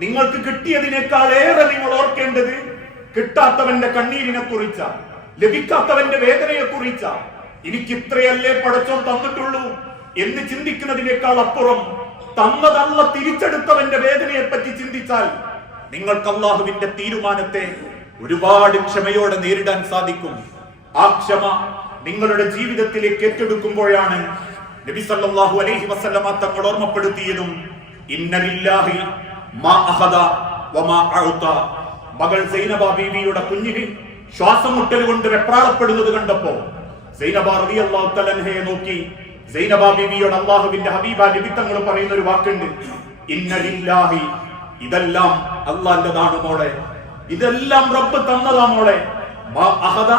നിങ്ങൾക്ക് കിട്ടിയതിനേക്കാൾ ഏറെ നിങ്ങൾ ഓർക്കേണ്ടത് കിട്ടാത്തവന്റെ കണ്ണീരിനെ കുറിച്ച, ലഭിക്കാത്തവന്റെ വേദനയെ കുറിച്ച. എനിക്ക് ഇത്രയല്ലേ പടച്ചോൻ തന്നിട്ടുള്ളൂ എന്ന് ചിന്തിക്കുന്നതിനേക്കാൾ അപ്പുറം തന്നതല്ല തിരിച്ചെടുത്തവന്റെ വേദനയെ പറ്റി ചിന്തിച്ചാൽ നിങ്ങൾക്ക് അള്ളാഹുവിന്റെ തീരുമാനത്തെ ഒരുപാട് ക്ഷമയോടെ നേരിടാൻ സാധിക്കും. ആ ക്ഷമ നിങ്ങളുടെ ജീവിതത്തിലേക്ക് ഏറ്റെടുക്കുമ്പോഴാണ് നബി സല്ലല്ലാഹു അലൈഹി വസല്ലമ തങ്ങൾ ഓർമ്മപ്പെടുത്തിയതും ഇന്ന ലില്ലാഹി മാ അഖദ വമാ അഅത. മകൾ സൈനബ ബീവിയുടെ കുഞ്ഞിന് ശ്വാസം മുട്ടൽ കൊണ്ട് വെപ്രാളപ്പെടുന്നത് കണ്ടപ്പോ സൈനബ റളിയല്ലാഹു തആല അൻഹയെ നോക്കി സൈനബ ബീവിയോട് അല്ലാഹുവിന്റെ ഹബീബ നബി തങ്ങൾ പറയുന്ന ഒരു വാക്കുണ്ട്, ഇന്ന ലില്ലാഹി, ഇതെല്ലാം അല്ലാഹുവിന്റേതാണ് മോളെ, ഇതെല്ലാം റബ്ബ് തന്നതാ മോളെ. മാ അഖദ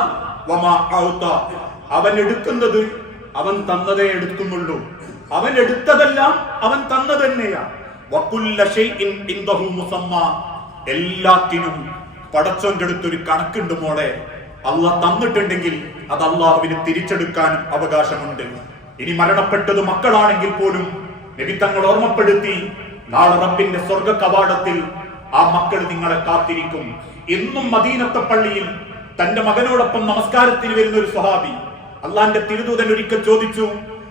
വമാ അഅത, അവൻ എടുക്കുന്നത് അവൻ തന്നതേ എടുക്കുന്നുള്ളൂ, അവൻ എടുത്തതെല്ലാം അവൻ തന്നത് തന്നെയാ. വകുല്ല ശൈഇൻ ഇൻദഹു മുസമ്മ, എല്ലാത്തിനും പടച്ചോന്റെ അടുത്തൊരു കണക്കുണ്ട് മോളെ. അല്ലാഹ് തന്നിട്ടുണ്ടെങ്കിൽ അത് അല്ലാഹുവിന് തിരിച്ചെടുക്കാനും അവകാശമുണ്ട്. ഇനി മരണപ്പെട്ടത് മക്കളാണെങ്കിൽ പോലും നബി തങ്ങൾ ഓർമ്മപ്പെടുത്തി, നാളെ റബ്ബിന്റെ സ്വർഗ കവാടത്തിൽ ആ മക്കൾ നിങ്ങളെ കാത്തിരിക്കും. എന്നും മദീനത്തെ പള്ളിയിൽ തന്റെ മകനോടൊപ്പം നമസ്കാരത്തിന് വരുന്ന ഒരു സ്വഹാബി അള്ളാന്റെ തിരുദൂതൻ ഒരിക്കൽ ചോദിച്ചു,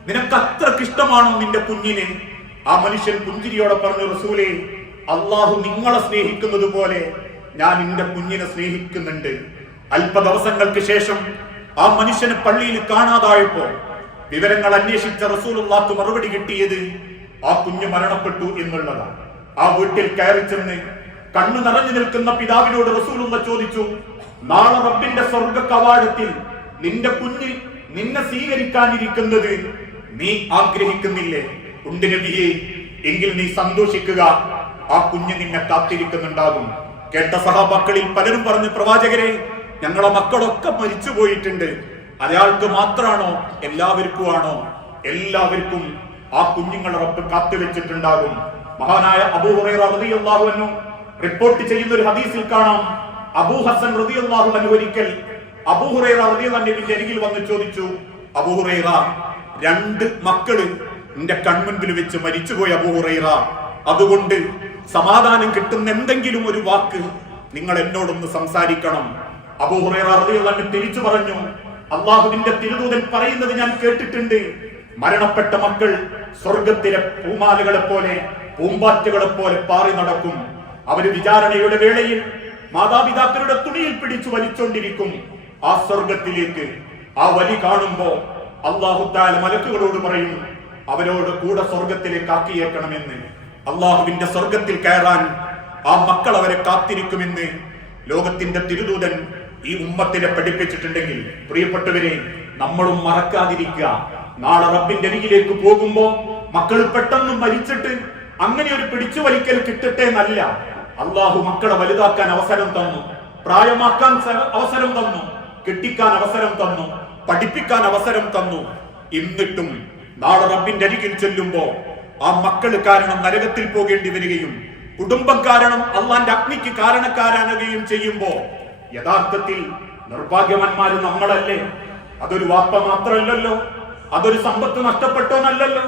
നിനക്ക് അത്രക്ക് ഇഷ്ടമാണോ നിന്റെ കുഞ്ഞിനെ? ആ മനുഷ്യൻ പുഞ്ചിരിയോടെ പറഞ്ഞു, റസൂലേ, അള്ളാഹു നിങ്ങളെ സ്നേഹിക്കുന്നത് പോലെ ഞാൻ എന്റെ കുഞ്ഞിനെ സ്നേഹിക്കുന്നുണ്ട്. അല്പ ദിവസങ്ങൾക്ക് ശേഷം ആ മനുഷ്യനെ പള്ളിയിൽ കാണാതായപ്പോ വിവരങ്ങൾ അന്വേഷിച്ച റസൂലുള്ളാഹിക്ക് മറുപടി കിട്ടിയത് ആ കുഞ്ഞ് മരണപ്പെട്ടു എന്നുള്ളതാണ്. ആ വീട്ടിൽ കയറി ചെന്ന് കണ്ണു നിറഞ്ഞു നിൽക്കുന്ന പിതാവിനോട് റസൂലുള്ളാഹി ചോദിച്ചു, നാളെ റബ്ബിന്റെ സ്വർഗ കവാടത്തിൽ നിന്റെ കുഞ്ഞ് നിന്നെ സ്വീകരിക്കാനിരിക്കുന്നത് നീ ആഗ്രഹിക്കുന്നില്ലേ? ഉണ്ട് നബിയേ, എങ്കിൽ നീ സന്തോഷിക്കുക, ആ കുഞ്ഞ് നിന്നെ കാത്തിരിക്കുന്നുണ്ടാകും. കേട്ട സഹാബാക്കളിൽ പലരും പറഞ്ഞു, പ്രവാചകരെ, ഞങ്ങളെ മക്കളൊക്കെ മരിച്ചു പോയിട്ടുണ്ട്, അയാൾക്ക് മാത്രാണോ എല്ലാവർക്കും ആണോ? എല്ലാവർക്കും ആ കുഞ്ഞുങ്ങളെ റബ്ബ് കാത്തുവെച്ചിട്ടുണ്ടാകും. മഹാനായ അബൂ ഹുറൈറ റളിയല്ലാഹു അൻഹു റിപ്പോർട്ട് ചെയ്യുന്ന ഒരു ഹദീസിൽ കാണാം, അബൂ ഹസൻ റളിയല്ലാഹു അൻഹു ഒരിക്കൽ അബൂ ഹുറൈറ റളിയല്ലാഹു അൻഹുവിന്റെ അരികിൽ വന്ന് ചോദിച്ചു, അബൂ ഹുറൈറ, 2 മക്കള് നിന്റെ കൺമുൻപിൽ വെച്ച് മരിച്ചുപോയി അബൂ ഹുറൈറ, അതുകൊണ്ട് സമാധാനം കിട്ടുന്ന എന്തെങ്കിലും ഒരു വാക്ക് നിങ്ങൾ എന്നോടൊന്ന് സംസാരിക്കണം. അബൂ ഹുറൈറ റളിയല്ലാഹു അൻഹു തിരിച്ചു പറഞ്ഞു, അള്ളാഹുവിന്റെ തിരുദൂതൻ പറയുന്നത് ഞാൻ കേട്ടിട്ടുണ്ട്, മരണപ്പെട്ട മക്കൾ സ്വർഗത്തിലെ പൂമാലകളെ പോലെ, പൂമ്പാറ്റകളെ പോലെ പാറി നടക്കും. അവര് വിചാരണയുടെ വേളയിൽ മാതാപിതാക്കളുടെ തുണിയിൽ പിടിച്ചു വലിച്ചോണ്ടിരിക്കും ആ സ്വർഗത്തിലേക്ക്. ആ വലി കാണുമ്പോ അല്ലാഹു തആല മലക്കുകളോട് പറയും, അവരോട് കൂടെ സ്വർഗത്തിലേക്ക് ആക്കിയേക്കണമെന്ന്. അള്ളാഹുവിന്റെ സ്വർഗത്തിൽ കയറാൻ ആ മക്കൾ അവരെ കാത്തിരിക്കുമെന്ന് ലോകത്തിന്റെ തിരുദൂതൻ ഈ ഉമ്മത്തിനെ പഠിപ്പിച്ചിട്ടുണ്ടെങ്കിൽ, പ്രിയപ്പെട്ടവരെ, നമ്മളും മറക്കാതിരിക്കുക. നാളെ റബ്ബിന്റെ അരികിലേക്ക് പോകുമ്പോ മക്കൾ പെട്ടെന്ന് മരിച്ചിട്ട് അങ്ങനെ ഒരു പിടിച്ചു വലിക്കൽ കിട്ടട്ടെ എന്നല്ല. അള്ളാഹു മക്കളെ വലുതാക്കാൻ അവസരം തന്നു, പ്രായമാക്കാൻ അവസരം തന്നു, കെട്ടിക്കാൻ അവസരം തന്നു, പഠിപ്പിക്കാൻ അവസരം തന്നു. എന്നിട്ടും നാളെ റബ്ബിന്റെ അരികിൽ ചെല്ലുമ്പോ ആ മക്കൾ കാരണം നരകത്തിൽ പോകേണ്ടി വരികയും കുടുംബം കാരണം അള്ളാന്റെ അഗ്നിക്ക് കാരണക്കാരാകുകയും ചെയ്യുമ്പോ യഥാർത്ഥത്തിൽ നിർഭാഗ്യവാന്മാര് നമ്മളല്ലേ? അതൊരു വാപ്പ മാത്രമല്ലല്ലോ, അതൊരു സമ്പത്ത് നഷ്ടപ്പെട്ടോന്നല്ലല്ലോ.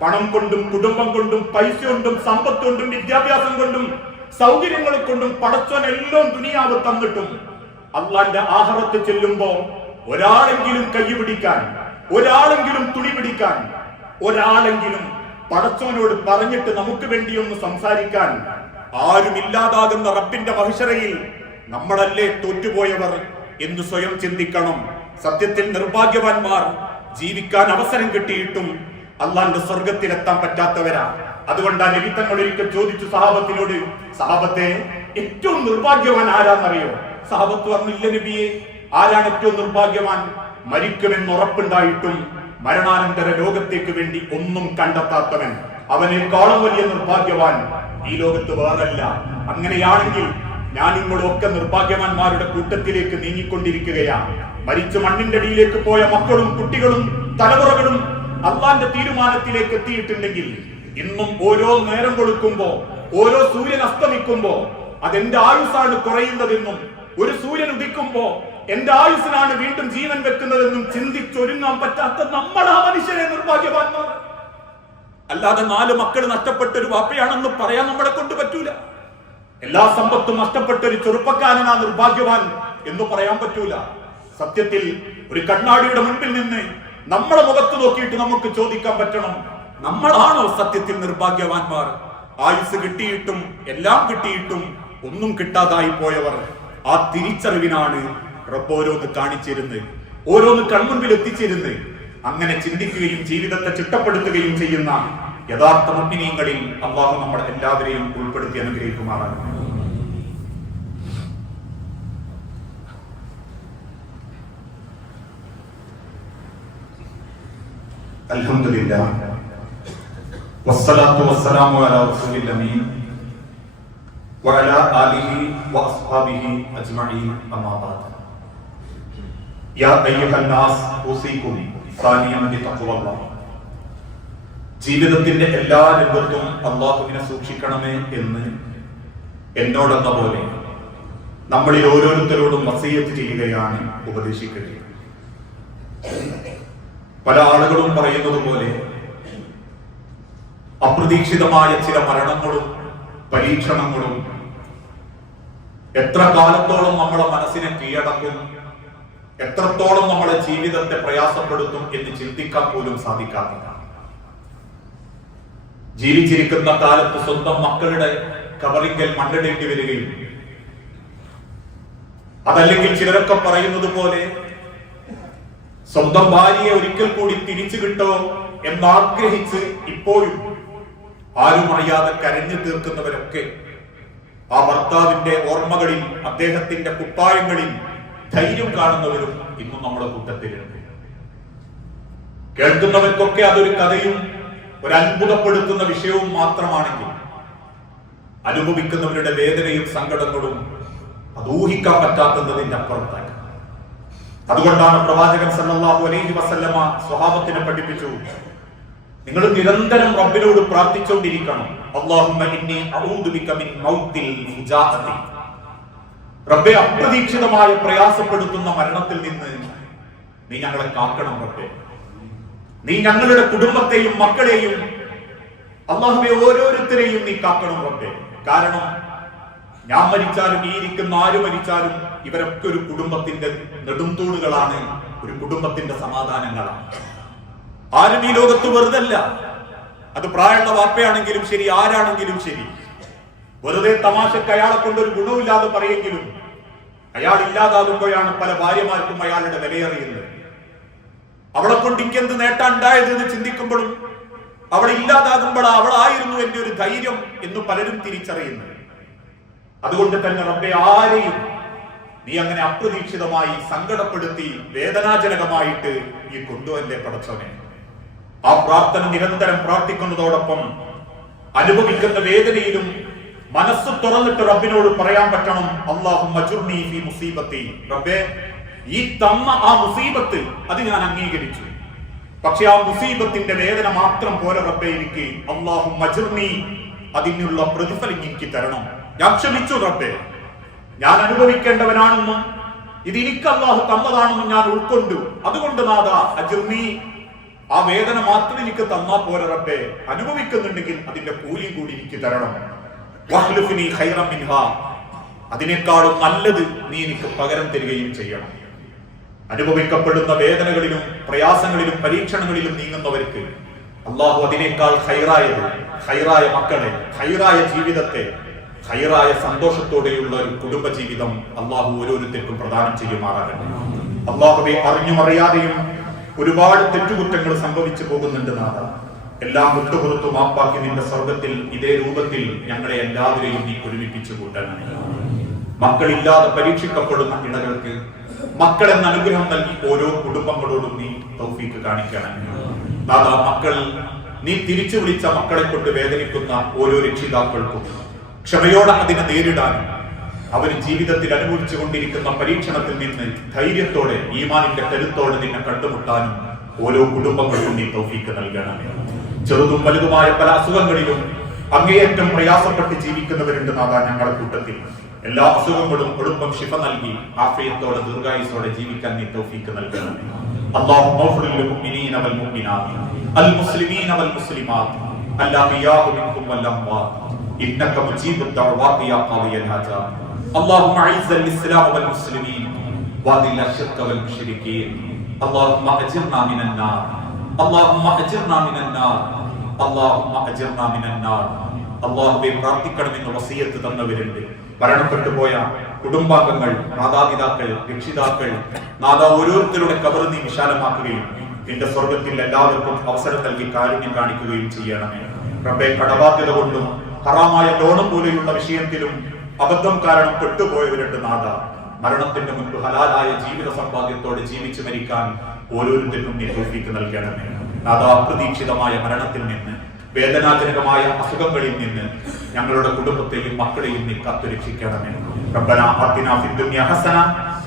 പണം കൊണ്ടും കുടുംബം കൊണ്ടും പൈസ കൊണ്ടും സമ്പത്ത് കൊണ്ടും വിദ്യാഭ്യാസം കൊണ്ടും സൗകര്യങ്ങളെ കൊണ്ടും പടച്ചോൻ എല്ലാം ദുനിയാവ് തന്നിട്ടും അള്ളാന്റെ ആഹറത്ത് ചെല്ലുമ്പോ ഒരാളെങ്കിലും കൈ പിടിക്കാൻ, ഒരാളെങ്കിലും തുണി പിടിക്കാൻ, ഒരാളെങ്കിലും പടച്ചോനോട് പറഞ്ഞിട്ട് നമുക്ക് വേണ്ടിയൊന്ന് സംസാരിക്കാൻ ആരുമില്ലാതാകുന്ന റബ്ബിന്റെ മഹിശറയിൽ നമ്മളല്ലേ തോറ്റുപോയവർ എന്ന് സ്വയം ചിന്തിക്കണം. സത്യത്തിൽ നിർഭാഗ്യവാന്മാർ ജീവിക്കാൻ അവസരം കിട്ടിയിട്ടും അള്ളാന്റെ സ്വർഗത്തിലെത്താൻ പറ്റാത്തവരാ. അതുകൊണ്ടാണ് നബി തങ്ങൾ ഒരിക്കൽ ചോദിച്ചു സഹാബത്തിനോട്, സഹാബത്തെ, ഏറ്റവും നിർഭാഗ്യവാൻ ആരാന്നറിയോ? സഹാബത്ത് പറഞ്ഞില്ല നബിയെ, ആരാണ് ഏറ്റവും നിർഭാഗ്യവാൻ? മരിക്കുമെന്ന് ഉറപ്പുണ്ടായിട്ടും മരണാനന്തര ലോകത്തേക്ക് വേണ്ടി ഒന്നും കണ്ടെത്താത്തവൻ, അവനേക്കാളും വലിയ നിർഭാഗ്യവാൻ ഈ ലോകത്ത് വേറല്ല. അങ്ങനെയാണെങ്കിൽ ഞാൻ നിങ്ങളൊക്കെ നിർഭാഗ്യവാന്മാരുടെ കൂട്ടത്തിലേക്ക് നീങ്ങിക്കൊണ്ടിരിക്കുകയാ. മരിച്ചു മണ്ണിന്റെ അടിയിലേക്ക് പോയ മക്കളും കുട്ടികളും തലമുറകളും അള്ളാന്റെ തീരുമാനത്തിലേക്ക് എത്തിയിട്ടുണ്ടെങ്കിൽ ഇന്നും ഓരോ നേരം കൊടുക്കുമ്പോ, ഓരോ സൂര്യൻ അസ്തമിക്കുമ്പോ അതെന്റെ ആയുസ്സാണ് കുറയുന്നതെന്നും ഒരു സൂര്യൻ ഉദിക്കുമ്പോ എന്റെ ആയുസ്സിനാണ് വീണ്ടും ജീവൻ വെക്കുന്നതെന്നും ചിന്തിച്ചൊരുങ്ങാൻ പറ്റാത്ത നമ്മളാ മനുഷ്യരെ നിർഭാഗ്യവാന്മാർ. അല്ലാതെ 4 മക്കൾ നഷ്ടപ്പെട്ട ഒരു വാപ്പയാണെന്ന് പറയാൻ നമ്മളെ കൊണ്ട് പറ്റൂല. എല്ലാ സമ്പത്തും നഷ്ടപ്പെട്ട ഒരു ചെറുപ്പക്കാരനാ നിർഭാഗ്യവാൻ എന്ന് പറയാൻ പറ്റൂല. സത്യത്തിൽ ഒരു കണ്ണാടിയുടെ മുൻപിൽ നിന്ന് നമ്മളെ മുഖത്ത് നോക്കിയിട്ട് നമുക്ക് ചോദിക്കാൻ പറ്റണം, നമ്മളാണോ സത്യത്തിൽ നിർഭാഗ്യവാന്മാർ? ആയുസ് കിട്ടിയിട്ടും എല്ലാം കിട്ടിയിട്ടും ഒന്നും കിട്ടാതായി പോയവർ. ആ തിരിച്ചറിവിനാണ് റബ്ബ് ഓരോന്ന് കാണിച്ചിരുന്നത്, ഓരോന്ന് കൺമുൻപിൽ എത്തിച്ചിരുന്നത്. അങ്ങനെ ചിന്തിക്കുകയും ജീവിതത്തെ ചിട്ടപ്പെടുത്തുകയും ചെയ്യുന്ന യഥാർത്ഥ മുഅ്മിനീങ്ങളിൽ അല്ലാഹു നമ്മൾ എല്ലാവരെയും ഉൾപ്പെടുത്തി അനുഗ്രഹിക്കുമാറാകട്ടെ. അൽഹംദുലില്ലാഹ് വസ്സലാത്തു വസ്സലാമു അലാ റസൂലിൽ അമീൻ വഅലാ ആലിഹി വഅസ്ഹാബിഹി അജ്മഈൻ അമ്മാ ബഅദ്. യാ അയ്യുഹന്നാസ് ഉസീകും സാനിയം ബിതഖ്വല്ലാഹ്. ജീവിതത്തിന്റെ എല്ലാ രംഗത്തും അല്ലാഹുവിനെ സൂക്ഷിക്കണമേ എന്ന് എന്നോടെന്ന പോലെ നമ്മളിൽ ഓരോരുത്തരോടും വസിയ്യത്ത് ചെയ്യുകയാണ്, ഉപദേശിക്കുകയാണ്. പല ആളുകളും പറയുന്നത് പോലെ അപ്രതീക്ഷിതമായ ചില മരണങ്ങളും പരീക്ഷണങ്ങളും എത്ര കാലത്തോളം നമ്മളെ മനസ്സിനെ കീഴടക്കും, എത്രത്തോളം നമ്മളെ ജീവിതത്തെ പ്രയാസപ്പെടുത്തും എന്ന് ചിന്തിക്കാൻ പോലും സാധിക്കാറില്ല. ജീവിച്ചിരിക്കുന്ന കാലത്ത് സ്വന്തം മക്കളുടെ കബറിങ്കൽ മണ്ണിടേണ്ടി വരികയും, അതല്ലെങ്കിൽ ചിലരൊക്കെ പറയുന്നത് പോലെ സ്വന്തം ഭാര്യയെ ഒരിക്കൽ കൂടി തിരിച്ചു കിട്ടോ എന്നാഗ്രഹിച്ച് ഇപ്പോഴും ആരും അറിയാതെ കരഞ്ഞു തീർക്കുന്നവരൊക്കെ ആ ഭർത്താവിന്റെ ഓർമ്മകളിൽ, അദ്ദേഹത്തിന്റെ കുപ്പായങ്ങളിൽ ധൈര്യം കാണുന്നവരും ഇന്നും നമ്മുടെ കൂട്ടത്തിലുണ്ട്. കേൾക്കുന്നവർക്കൊക്കെ അതൊരു കഥയും ഒരു അത്ഭുതപ്പെടുത്തുന്ന വിഷയവും മാത്രമാണെങ്കിൽ അനുഭവിക്കുന്നവരുടെ വേദനയും സങ്കടങ്ങളും അത് ഊഹിക്കാൻ പറ്റാത്തതിന്റെ അപ്പുറത്തായി. അതുകൊണ്ടാണ് പ്രവാചകൻ സല്ലല്ലാഹു അലൈഹി വസല്ലമ സ്വഹാബത്തിനെ പഠിപ്പിച്ചു, നിങ്ങൾ നിരന്തരം റബ്ബിനോട് പ്രാർത്ഥിച്ചുകൊണ്ടിരിക്കണം. അല്ലാഹുമ്മ ഇന്നി അഊദു ബിക മിൻ മൗത്തിൽ ഫുജാഅതി. റബ്ബേ, അപ്രതീക്ഷിതമായ പ്രയാസപ്പെടുത്തുന്ന മരണത്തിൽ നിന്ന് നീ ഞങ്ങളെ കാക്കണം റബ്ബേ. നീ ഞങ്ങളുടെ കുടുംബത്തെയും മക്കളെയും അല്ലാഹുവേ ഓരോരുത്തരെയും നീ കാക്കണം റബ്ബേ. കാരണം ഞാൻ മരിച്ചാലും ഈ ഇരിക്കുന്ന ആര് മരിച്ചാലും ഇവരൊക്കെ ഒരു കുടുംബത്തിന്റെ നെടുംതൂണുകളാണ്, ഒരു കുടുംബത്തിന്റെ സമാധാനങ്ങളാണ്. ആരും ഈ ലോകത്ത് വെറുതല്ല. അത് പ്രായമുള്ള വാപ്പയാണെങ്കിലും ശരി, ആരാണെങ്കിലും ശരി. വെറുതെ തമാശക്ക് അയാളെ കൊണ്ട് ഒരു ഗുണമില്ലാതെ പറയെങ്കിലും അയാൾ ഇല്ലാതാകുമ്പോഴാണ് പല ഭാര്യമാർക്കും അയാളുടെ വിലയറിയുന്നത്. അവളെ കൊണ്ട് എനിക്കെന്ത് നേട്ടം ഉണ്ടായത് എന്ന് ചിന്തിക്കുമ്പോഴും അവൾ ഇല്ലാതാകുമ്പോഴാ അവളായിരുന്നു എന്റെ ഒരു ധൈര്യം എന്ന് പലരും തിരിച്ചറിയുന്നത്. അതുകൊണ്ട് തന്നെ റബ്ബേ, ആരെയും നീ അങ്ങനെ അപ്രതീക്ഷിതമായി സങ്കടപ്പെടുത്തി വേദനാജനകമായിട്ട് ഈ കൊണ്ടുവല്ലേ പടച്ചവനെ. ആ പ്രാർത്ഥന നിരന്തരം പ്രാർത്ഥിക്കുന്നതോടൊപ്പം അനുഭവിക്കുന്ന വേദനയിലും മനസ്സ് തുറന്നിട്ട് റബ്ബിനോട് പറയാൻ പറ്റണം, അല്ലാഹുമ്മ അജ്റുനി ഫീ മുസീബത്തി. റബ്ബേ, ഈ തന്ന ആ മുസീബത്ത് അത് ഞാൻ അംഗീകരിച്ചു, പക്ഷെ ആ മുസീബത്തിന്റെ വേദന മാത്രം പോലെ റബ്ബേ എനിക്ക് അല്ലാഹുമ്മ അജ്റുനി, അതിനുള്ള പ്രതിഫലം എനിക്ക് തരണം. ഞാൻ ക്ഷമിച്ചു റബ്ബേ, ഞാൻ അനുഭവിക്കേണ്ടവനാണെന്നും ഇത് എനിക്ക് അല്ലാഹു തന്നതാണെന്നും ഞാൻ ഉൾക്കൊണ്ടു. അതുകൊണ്ട് നാഥ അജ്റുനി, ആ വേദന മാത്രം എനിക്ക് തന്നാ പോലെ റബ്ബേ, അനുഭവിക്കുന്നുണ്ടെങ്കിൽ അതിന്റെ കൂലിയും കൂടി എനിക്ക് തരണം. വഹ്ലുഫ്നി ഖൈറൻ മിൻഹാ, അതിനേക്കാളും നല്ലത് നീ എനിക്ക് പകരം തരികയും ചെയ്യണം. അനുഭവിക്കപ്പെടുന്ന വേദനകളിലും പ്രയാസങ്ങളിലും പരീക്ഷണങ്ങളിലും നീങ്ങുന്നവർക്ക് അല്ലാഹു അതിനേക്കാൾ ഖൈറായത്, ഖൈറായ മക്കളെ, ഖൈറായ ജീവിതത്തെ, ഖൈറായ സന്തോഷത്തോടെയുള്ള ഒരു കുടുംബ ജീവിതം അല്ലാഹു ഓരോരുത്തർക്കും പ്രദാനം ചെയ്യുമാറാകട്ടെ. അല്ലാഹുവേ, അറിഞ്ഞും അറിയാതെയും ഒരുപാട് തെറ്റുകുറ്റങ്ങൾ സംഭവിച്ചു പോകുന്നുണ്ട് നാഥ. എല്ലാം വിട്ടുപുറത്തു മാപ്പാക്കി നിന്റെ സ്വർഗത്തിൽ ഇതേ രൂപത്തിൽ ഞങ്ങളെ എല്ലാവരെയും നീ ഒരുമിപ്പിച്ചു കൂട്ടണം. മക്കളില്ലാതെ പരീക്ഷിക്കപ്പെടുന്ന ഇണകൾക്ക് മക്കളെന്ന അനുഗ്രഹം നൽകി ഓരോ കുടുംബങ്ങളോടും നീ തൗഫീക്ക് കാണിക്കണം നാഥ. മക്കൾ നീ തിരിച്ചു വിളിച്ച മക്കളെ കൊണ്ട് വേദനിക്കുന്ന ഓരോ രക്ഷിതാക്കൾക്കും ക്ഷമയോടെ അതിനെ നേരിടാനും അവർ ജീവിതത്തിൽ അനുഭവിച്ചു കൊണ്ടിരിക്കുന്ന പരീക്ഷണത്തിൽ നിന്ന് ധൈര്യത്തോടെ ഈമാനിന്റെ കരുത്തോടെ നിന്നെ കണ്ടുമുട്ടാനും ഓരോ കുടുംബങ്ങൾക്കും നീ തൗഫീക്ക് നൽകണം. ചെറുതും വലുതുമായ പല അസുഖങ്ങളിലും അങ്ങേയറ്റം പ്രയാസപ്പെട്ട് ജീവിക്കുന്നവരുണ്ട് നാഥ ഞങ്ങളുടെ കൂട്ടത്തിൽ. എല്ലാ അസുഖങ്ങളും കുടുംബം ശിഫ നൽകി ആഫിയത്തോടെ ദീർഘായുസ്സോടെ ജീവിക്കാൻ നീ തൗഫീക്ക് നൽകണം. അല്ലാഹുമ്മ ഗ്ഫിർ ലിൽ മുഅ്മിനീന വൽ മുഅ്മിനാത്ത് അൽ മുസ്ലിമീന വൽ മുസ്ലിമാത്ത് അൽ അഹ്യാഉ മിൻഹും വൽ അംവാത്ത് إنك مجيب الدعوات يا قاضي الحاجات اللهم أعز الإسلام والمسلمين وأذل الشرك والمشركين اللهم أجرنا من النار اللهم أجرنا من النار اللهم أجرنا من النار അള്ളാഹുവെ പ്രാർത്ഥിക്കണമെന്ന് വസിയത്ത് തന്നവരുണ്ട്. മരണപ്പെട്ടു പോയ കുടുംബാംഗങ്ങൾ, മാതാപിതാക്കൾ, രക്ഷിതാക്കൾ, നാഥ ഓരോരുത്തരുടെ ഖബർ നീ വിശാലമാക്കുകയും നിന്റെ സ്വർഗത്തിൽ എല്ലാവർക്കും അവസരം നൽകി കാരുണ്യം കാണിക്കുകയും ചെയ്യണമേ. റബ്ബേ, കടബാധ്യത കൊണ്ടും ഹറാമായ ലോണം പോലെയുള്ള വിഷയത്തിലും അബദ്ധം കാരണം പെട്ടുപോയവരുണ്ട് നാഥ. മരണത്തിന്റെ മുൻപ് ഹലാലായ ജീവിത സമ്പാദ്യത്തോടെ ജീവിച്ചു മരിക്കാൻ ഓരോരുത്തർക്കും നീ തൗഫീഖ് നൽകണമേ. നാഥ, അപ്രതീക്ഷിതമായ മരണത്തിൽ നിന്ന്, വേദനാജനകമായ അസുഖങ്ങളിൽ നിന്ന് ഞങ്ങളുടെ കുടുംബത്തെയും മക്കളെയും നീ കാത്തുരക്ഷിക്കണമേ. റബ്ബനാ ആതിനാ ഫിദ്ദുനിയ ഹസന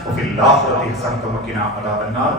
വഫിൽ ആഖിറതി ഹസനത വഖിനാ അദാബന്നാർ.